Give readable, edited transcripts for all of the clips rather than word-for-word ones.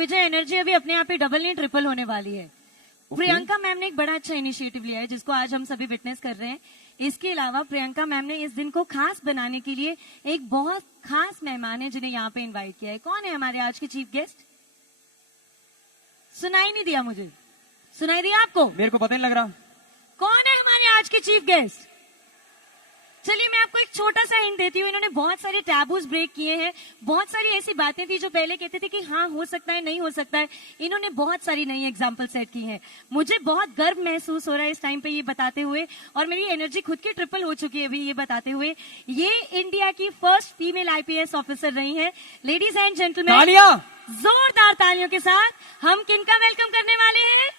विजय energy अभी अपने आप ही डबल नहीं ट्रिपल होने वाली है। प्रियंका मैम ने एक बड़ा अच्छा इनिशिएटिव लिया है जिसको आज हम सभी विटनेस कर रहे हैं। इसके अलावा प्रियंका मैम ने इस दिन को खास बनाने के लिए एक बहुत खास मेहमान है जिन्हें यहाँ पे इनवाइट किया है। कौन है हमारे आज के चीफ गेस्ट? सुनाई नहीं दिया मुझे। सुनाई दिया आपको? मेरे को पता नहीं लग रहा। कौन है हमारे आज के चीफ गेस्ट? चलिए मैं आपको एक छोटा सा हिंट देती हूँ। इन्होंने बहुत सारे टैबूज ब्रेक किए हैं। बहुत सारी ऐसी बातें थी जो पहले कहते थे कि हाँ हो सकता है, नहीं हो सकता है। इन्होंने बहुत सारी नई एग्जाम्पल सेट की हैं। मुझे बहुत गर्व महसूस हो रहा है इस टाइम पे ये बताते हुए, और मेरी एनर्जी खुद की ट्रिपल हो चुकी है अभी ये बताते हुए। ये इंडिया की फर्स्ट फीमेल IPS ऑफिसर रही है। लेडीज एंड जेंटलमैन, तालियां! जोरदार तालियों के साथ हम किनका वेलकम करने वाले हैं?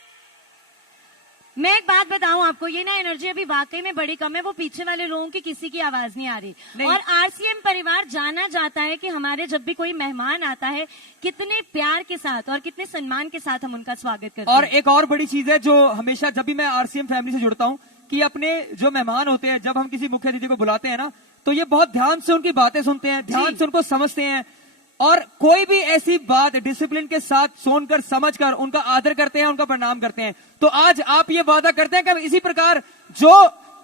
मैं एक बात बताऊं आपको, ये ना एनर्जी अभी वाकई में बड़ी कम है। वो पीछे वाले लोगों की किसी की आवाज नहीं आ रही। और RCM परिवार जाना जाता है कि हमारे जब भी कोई मेहमान आता है कितने प्यार के साथ और कितने सम्मान के साथ हम उनका स्वागत करते हैं। और एक और बड़ी चीज है जो हमेशा जब भी मैं RCM फैमिली से जुड़ता हूँ कि अपने जो मेहमान होते हैं, जब हम किसी मुख्य अतिथि को बुलाते हैं ना, तो ये बहुत ध्यान से उनकी बातें सुनते हैं, ध्यान से उनको समझते हैं, और कोई भी ऐसी बात डिसिप्लिन के साथ सुनकर समझकर उनका आदर करते हैं, उनका प्रणाम करते हैं। तो आज आप ये वादा करते हैं कि इसी प्रकार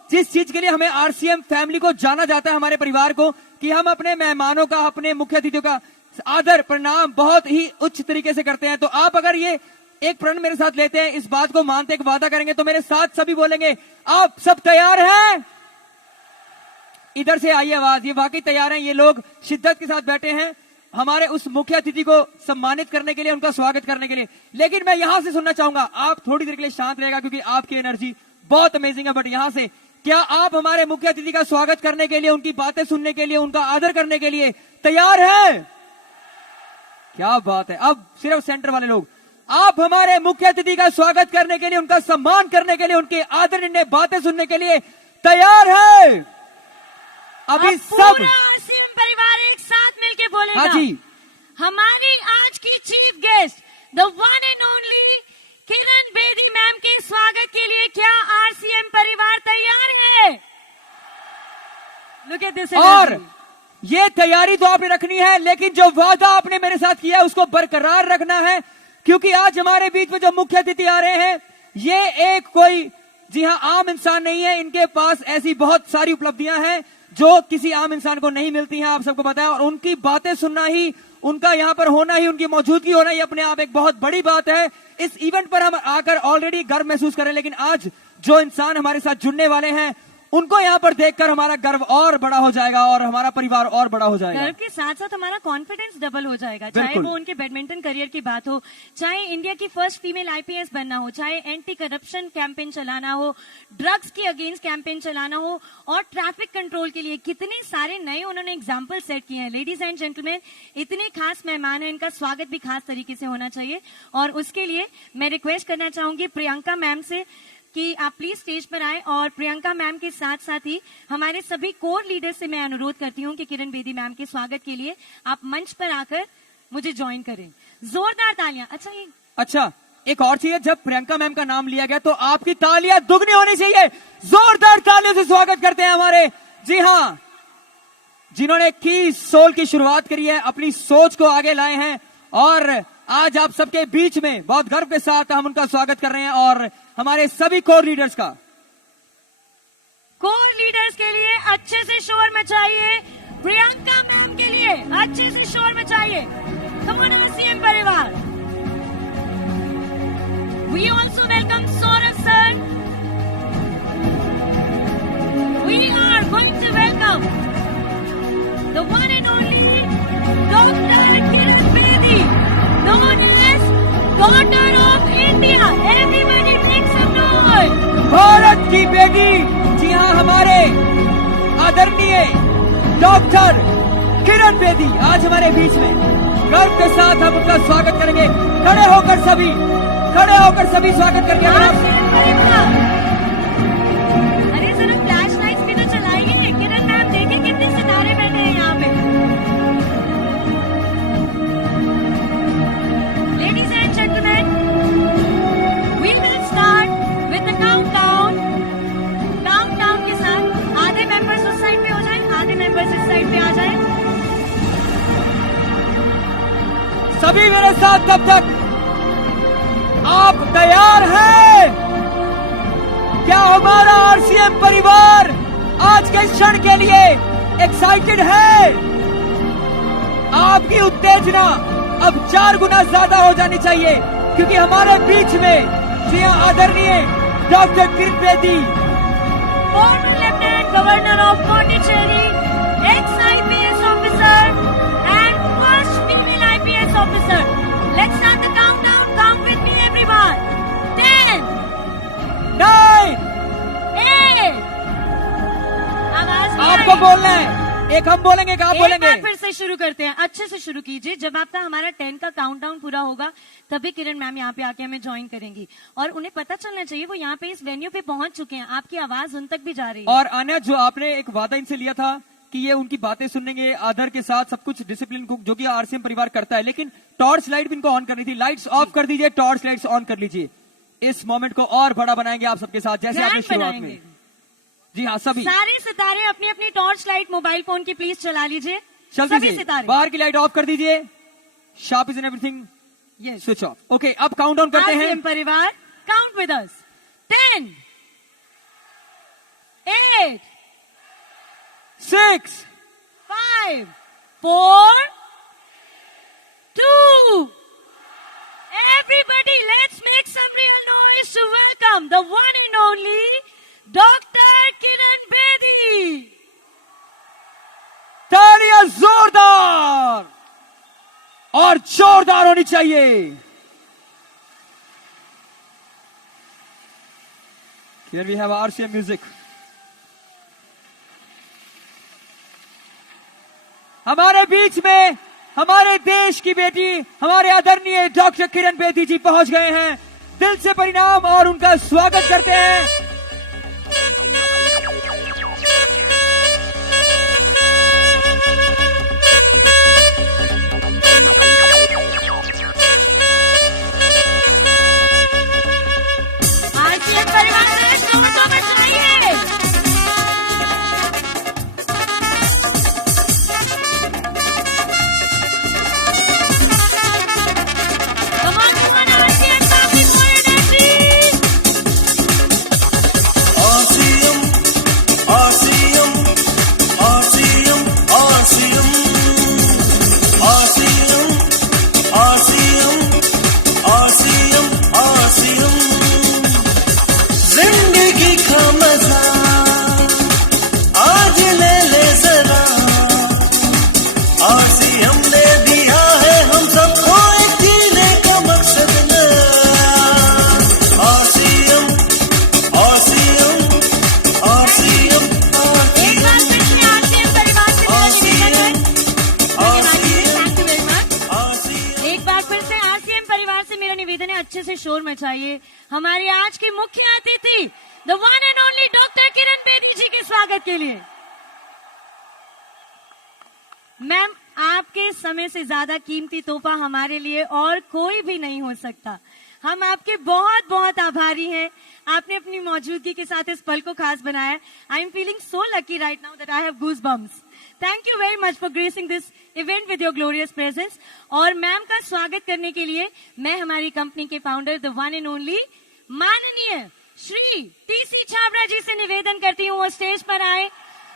जिस चीज के लिए हमें RCM फैमिली को जाना जाता है, हमारे परिवार को, कि हम अपने मेहमानों का, अपने मुख्य अतिथियों का आदर प्रणाम बहुत ही उच्च तरीके से करते हैं। तो आप अगर ये एक प्रण मेरे साथ लेते हैं, इस बात को मानते एक वादा करेंगे, तो मेरे साथ सभी बोलेंगे, आप सब तैयार हैं? इधर से आइए आवाज। ये वाकई तैयार हैं। ये लोग शिद्दत के साथ बैठे हैं हमारे उस मुख्य अतिथि को सम्मानित करने के लिए, उनका स्वागत करने के लिए। लेकिन मैं यहां से सुनना चाहूंगा, आप थोड़ी देर के लिए शांत रहेगा क्योंकि आपकी एनर्जी बहुत अमेजिंग है। बट यहां से क्या आप हमारे मुख्य अतिथि का स्वागत करने के लिए, उनकी बातें सुनने के लिए, उनका आदर करने के लिए तैयार हैं? क्या बात है। अब सिर्फ सेंटर वाले लोग, आप हमारे मुख्य अतिथि का स्वागत करने के लिए, उनका सम्मान करने के लिए, उनके आदरणीय बातें सुनने के लिए तैयार है? अभी सब RCM परिवार एक साथ मिलके बोलेगा। हाँ जी। हमारी आज की chief guest the one and only Kiran Bedi ma'am के स्वागत के लिए क्या RCM परिवार तैयार है? Look at this energy. और ये तैयारी तो आपने रखनी है, लेकिन जो वादा आपने मेरे साथ किया है उसको बरकरार रखना है, क्योंकि आज हमारे बीच में जो मुख्य अतिथि आ रहे हैं, ये एक कोई, जी हाँ, आम इंसान नहीं है। इनके पास ऐसी बहुत सारी उपलब्धियां हैं जो किसी आम इंसान को नहीं मिलती हैं, आप सबको पता है। और उनकी बातें सुनना ही, उनका यहाँ पर होना ही, उनकी मौजूदगी होना ही अपने आप एक बहुत बड़ी बात है। इस इवेंट पर हम आकर ऑलरेडी गर्व महसूस कर रहे हैं, लेकिन आज जो इंसान हमारे साथ जुड़ने वाले हैं उनको यहाँ पर देखकर हमारा गर्व और बड़ा हो जाएगा और हमारा परिवार और बड़ा हो जाएगा। गर्व के साथ साथ हमारा कॉन्फिडेंस डबल हो जाएगा। चाहे वो उनके बैडमिंटन करियर की बात हो, चाहे इंडिया की फर्स्ट फीमेल IPS बनना हो, चाहे एंटी करप्शन कैंपेन चलाना हो, ड्रग्स के अगेंस्ट कैंपेन चलाना हो, और ट्रैफिक कंट्रोल के लिए कितने सारे नए उन्होंने एग्जाम्पल सेट किए हैं। लेडीज एंड जेंटलमैन, इतने खास मेहमान हैं, इनका स्वागत भी खास तरीके से होना चाहिए। और उसके लिए मैं रिक्वेस्ट करना चाहूंगी प्रियंका मैम से कि आप प्लीज स्टेज पर आए, और प्रियंका मैम के साथ साथ ही हमारे सभी कोर लीडर से मैं अनुरोध करती हूँ कि किरण बेदी मैम के स्वागत के लिए आप मंच पर आकर मुझे ज्वाइन करें। जोरदार तालियां। अच्छा, एक और चीज है, जब प्रियंका मैम का नाम लिया गया तो आपकी तालियां दुगनी होनी चाहिए। जोरदार तालियों से स्वागत करते हैं हमारे, जी हाँ, जिन्होंने की सोल की शुरुआत करी है, अपनी सोच को आगे लाए हैं, और आज आप सबके बीच में बहुत गर्व के साथ हम उनका स्वागत कर रहे हैं। और हमारे सभी कोर लीडर्स का, कोर लीडर्स के लिए अच्छे से शोर मचाइए। प्रियंका मैम के लिए अच्छे से शोर मचाइए। कम ऑन RCM परिवार। We also welcome Saurabh sir. We are going to welcome the one and only doctor Kiran Bedi, known as daughter of India. Everybody make some noise. Bharat की बेटी, जी हाँ, हमारे आदरणीय डॉक्टर किरण बेदी आज हमारे बीच में। गर्व के साथ हम उनका स्वागत करेंगे। खड़े होकर सभी स्वागत करेंगे। अरे जरा फ्लैश लाइट्स भी तो चलाइए। किरण मैम देखिए कितने सितारे बैठे हैं यहाँ पे। Ladies and gentlemen, we will start with the countdown. Countdown के साथ आधे मेंबर्स उस साइड पे हो जाएं, आधे मेंबर्स इस साइड पे आ जाएं। सभी मेरे साथ तब तक आप तैयार हैं? क्या हमारा आरसीएम परिवार आज के क्षण के लिए एक्साइटेड है? आपकी उत्तेजना अब 4 गुना ज्यादा हो जानी चाहिए, क्योंकि हमारे बीच में श्री आदरणीय doctor Kiran Bedi, former Lieutenant Governor of Pondicherry, ex-IPS officer and first female IPS officer. Let's start the countdown. Count with me, everyone. 10, 9, 8. आवाज नहीं आपको आई। बोलना है, एक हम बोलेंगे, एक आप एक बोलेंगे। बार फिर से शुरू करते हैं, अच्छे से शुरू कीजिए। जब आपका हमारा 10 का काउंटडाउन पूरा होगा तभी किरण मैम यहाँ पे आके हमें ज्वाइन करेंगी, और उन्हें पता चलना चाहिए वो यहाँ पे इस वेन्यू पे पहुंच चुके हैं, आपकी आवाज उन तक भी जा रही है। और अनया, जो आपने एक वादा इनसे लिया था कि ये उनकी बातें सुनेंगे आदर के साथ, सब कुछ डिसिप्लिन को जो कि आरसीएम परिवार करता है, लेकिन टॉर्च लाइट भी इनको ऑन करनी थी। लाइट्स ऑफ कर दीजिए, टॉर्च लाइट्स ऑन कर लीजिए। इस मोमेंट को और बड़ा बनाएंगे आप सबके साथ, जैसे आपने ग्रैंड शुरुआत बनाएंगे। में। जी हाँ, सभी सारे सितारे अपनी अपनी टॉर्च लाइट मोबाइल फोन की प्लीज चला लीजिए। चल सभी दीजिए, सितारे बाहर की लाइट ऑफ कर दीजिए। Sharp is an everything, Yes. Switch off. Okay, अब काउंटडाउन करते हैं। आरसीएम परिवार, count with us. 10, 8, 6, 5, 4, 2. Everybody, let's make some real noise to welcome the one and only Dr. Kiran Bedi. तालियां जोरदार और जोरदार होनी चाहिए। Here we have RCM music. हमारे बीच में हमारे देश की बेटी, हमारे आदरणीय डॉक्टर किरण बेदी जी पहुंच गए हैं। दिल से परिणाम और उनका स्वागत करते हैं। आरसीएम परिवार से शोर तो मचाइए। Come on, RCM family, more energy. RCM, RCM, RCM, RCM, RCM, RCM, RCM, RCM, जिंदगी का मजा आज ले जरा। RCM ने दिया है हम सबको एक जीने का मकसद नया। RCM, RCM, RCM, एक बार फिर से आरसीएम परिवार से मेरा निवेदन है। Thank you very much. RCM, एक बार फिर से आरसीएम परिवार से मेरा निवेदन है, अच्छे से शोर मचाइए हमारी आज की मुख्य अतिथि the one and only doctor Kiran Bedi ji के स्वागत के लिए। मैम, आपके समय से ज्यादा कीमती तोहफा हमारे लिए और कोई भी नहीं हो सकता। हम आपके बहुत बहुत आभारी हैं। आपने अपनी मौजूदगी के साथ इस पल को खास बनाया। I am feeling so lucky right now that I have goosebumps. Thank you very much for gracing this event with your glorious presence. और मैम का स्वागत करने के लिए मैं हमारी कंपनी के founder the one and only माननीय श्री टीसी छाबड़ा जी से निवेदन करती हूँ वो स्टेज पर आए।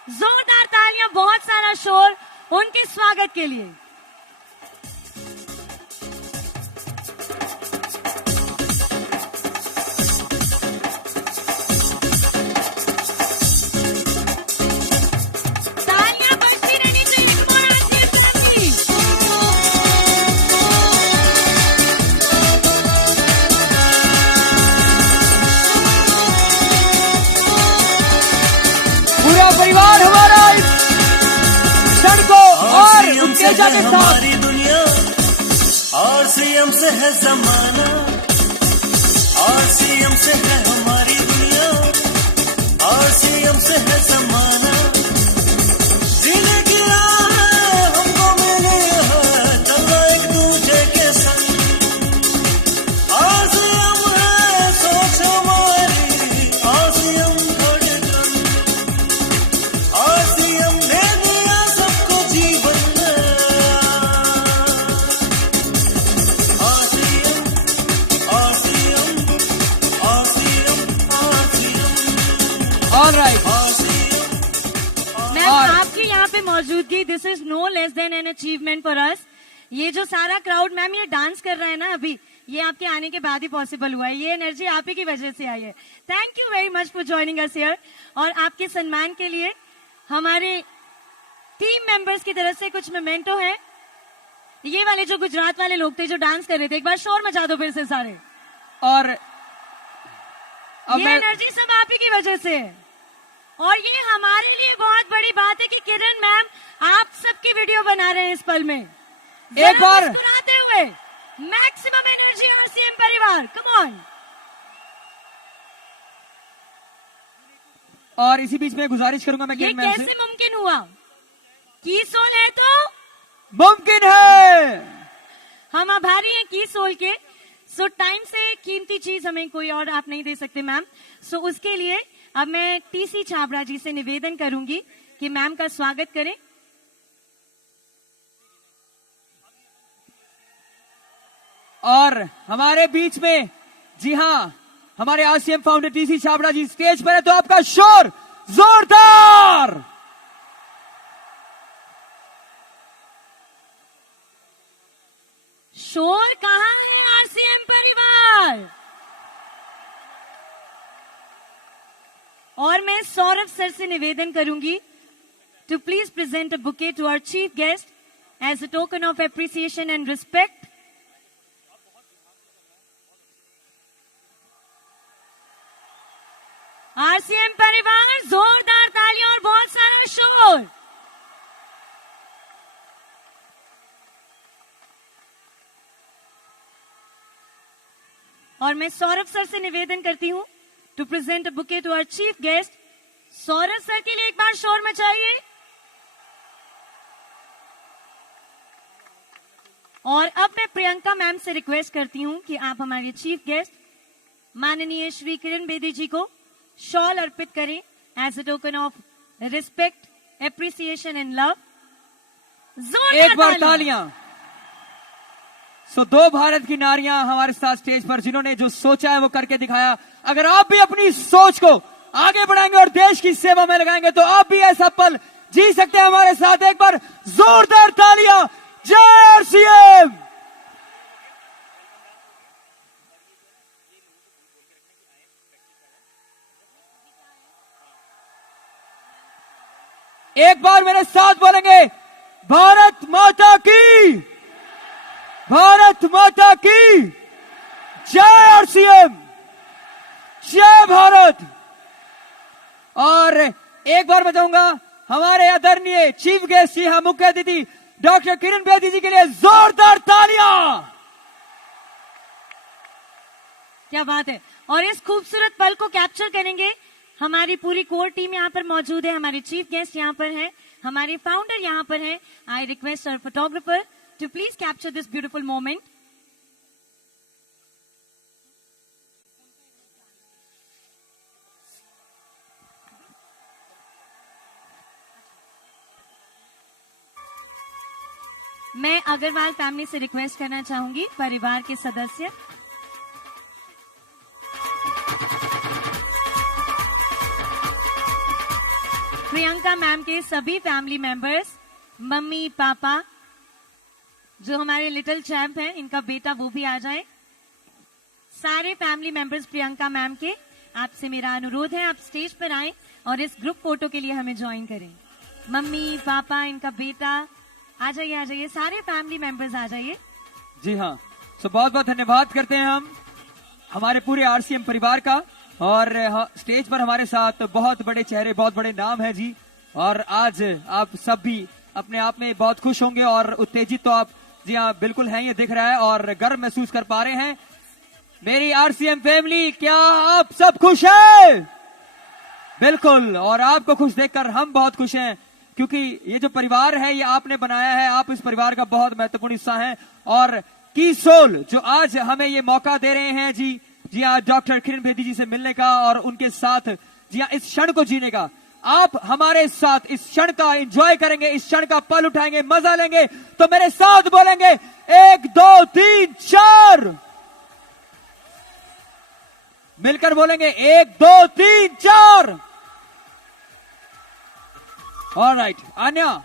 जोरदार तालियां, बहुत सारा शोर उनके स्वागत के लिए। तालियां बजती रहनी चाहिए। Come on, RCM family. पूरा परिवार हमारा इस क्षण को और RCM से उत्तेजा है के साथ हमारी दुनिया, RCM से है जमाना, RCM से है हमारी दुनिया, RCM से है जमाना। जीने की राह हमको मिली है, चलो एक दूजे के संग। RCM है सोच हमारी, RCM धड़कन, RCM ने दिया सबको जीवन। All right. मैम आपकी यहाँ पे मौजूदगी, this is no less than an achievement for us. ये जो सारा क्राउड मैम ये डांस कर रहा है ना अभी, ये आपके आने के बाद ही पॉसिबल हुआ है। ये एनर्जी आप ही की वजह से आई है। Thank you very much for joining us here. और आपके सम्मान के लिए हमारे टीम मेंबर्स की तरफ से कुछ मोमेंटो है। ये वाले जो गुजरात वाले लोग थे जो डांस कर रहे थे, एक बार शोर मचा दो फिर से सारे। और अब ये एनर्जी सब आप ही की वजह से है। और ये हमारे लिए बहुत बड़ी बात है कि किरण मैम आप सबकी वीडियो बना रहे हैं इस पल में। एक बार मुस्कुराते हुए मैक्सिमम एनर्जी आरसीएम परिवार, कम ऑन। और इसी बीच में गुजारिश करूंगा मैं ये किरण मैम कैसे से, मुमकिन हुआ? की सोल है तो मुमकिन है। हम आभारी हैं की सोल के। सो टाइम से कीमती चीज हमें कोई और आप नहीं दे सकते मैम। सो उसके लिए अब मैं टीसी छाबड़ा जी से निवेदन करूंगी कि मैम का स्वागत करें। और हमारे बीच में, जी हाँ, हमारे आरसीएम फाउंडर टीसी छाबड़ा जी स्टेज पर है, तो आपका शोर जोरदार। शोर कहाँ है आरसीएम परिवार? और मैं सौरभ सर से निवेदन करूंगी to please present a bouquet to our chief guest as a token of appreciation and respect. RCM परिवार, जोरदार तालियां और बहुत सारा शोर। और मैं सौरभ सर से निवेदन करती हूं to present a bouquet to our chief guest. Saurabh sir के लिए एक बार शोर मचाइए। और अब मैं प्रियंका मैम से रिक्वेस्ट करती हूं कि आप हमारे चीफ गेस्ट माननीय श्री किरण बेदी जी को शॉल अर्पित करें as a token of respect, appreciation and love. एक बार तालियां। सो दो भारत की नारियां हमारे साथ स्टेज पर, जिन्होंने जो सोचा है वो करके दिखाया। अगर आप भी अपनी सोच को आगे बढ़ाएंगे और देश की सेवा में लगाएंगे तो आप भी ऐसा पल जी सकते हैं हमारे साथ। एक बार जोरदार तालियां। जय आरसीएम। एक बार मेरे साथ बोलेंगे, भारत माता की, भारत माता की जय। आरसीएम, जय भारत। और एक बार बताऊंगा हमारे आदरणीय चीफ गेस्ट जी, हाँ, मुख्य अतिथि डॉक्टर किरण बेदी जी के लिए जोरदार तालियां। क्या बात है। और इस खूबसूरत पल को कैप्चर करेंगे। हमारी पूरी कोर टीम यहाँ पर मौजूद है, हमारे चीफ गेस्ट यहाँ पर हैं, हमारे फाउंडर यहाँ पर हैं। I request our photographer to please capture this beautiful moment. मैं अग्रवाल फैमिली से रिक्वेस्ट करना चाहूंगी, परिवार के सदस्य प्रियंका मैम के सभी फैमिली मेंबर्स, मम्मी पापा, जो हमारे लिटिल चैंप हैं, इनका बेटा वो भी आ जाए। सारे फैमिली मेंबर्स प्रियंका मैम के, आपसे मेरा अनुरोध है आप स्टेज पर आएं और इस ग्रुप फोटो के लिए हमें ज्वाइन करें। मम्मी पापा, इनका बेटा, आ जाइए, आ जाइए, सारे फैमिली मेंबर्स आ जाइए। जी हाँ, सो बहुत बहुत धन्यवाद करते हैं हम हमारे पूरे आरसीएम परिवार का। और स्टेज पर हमारे साथ बहुत बड़े चेहरे, बहुत बड़े नाम है जी। और आज आप सब भी अपने आप में बहुत खुश होंगे और उत्तेजित तो आप, जी हाँ, बिल्कुल हैं, ये दिख रहा है, और गर्व महसूस कर पा रहे हैं। मेरी आरसीएम फैमिली, क्या आप सब खुश हैं? बिल्कुल। और आपको खुश देखकर हम बहुत खुश हैं, क्योंकि ये जो परिवार है ये आपने बनाया है, आप इस परिवार का बहुत महत्वपूर्ण हिस्सा हैं। और की सोल जो आज हमें ये मौका दे रहे हैं जी, जी हाँ, डॉक्टर किरण बेदी जी से मिलने का और उनके साथ, जी हाँ, इस क्षण को जीने का। आप हमारे साथ इस क्षण का एंजॉय करेंगे, इस क्षण का पल उठाएंगे, मजा लेंगे। तो मेरे साथ बोलेंगे 1 2 3 4, मिलकर बोलेंगे 1 2 3 4। ऑलराइट, आन्या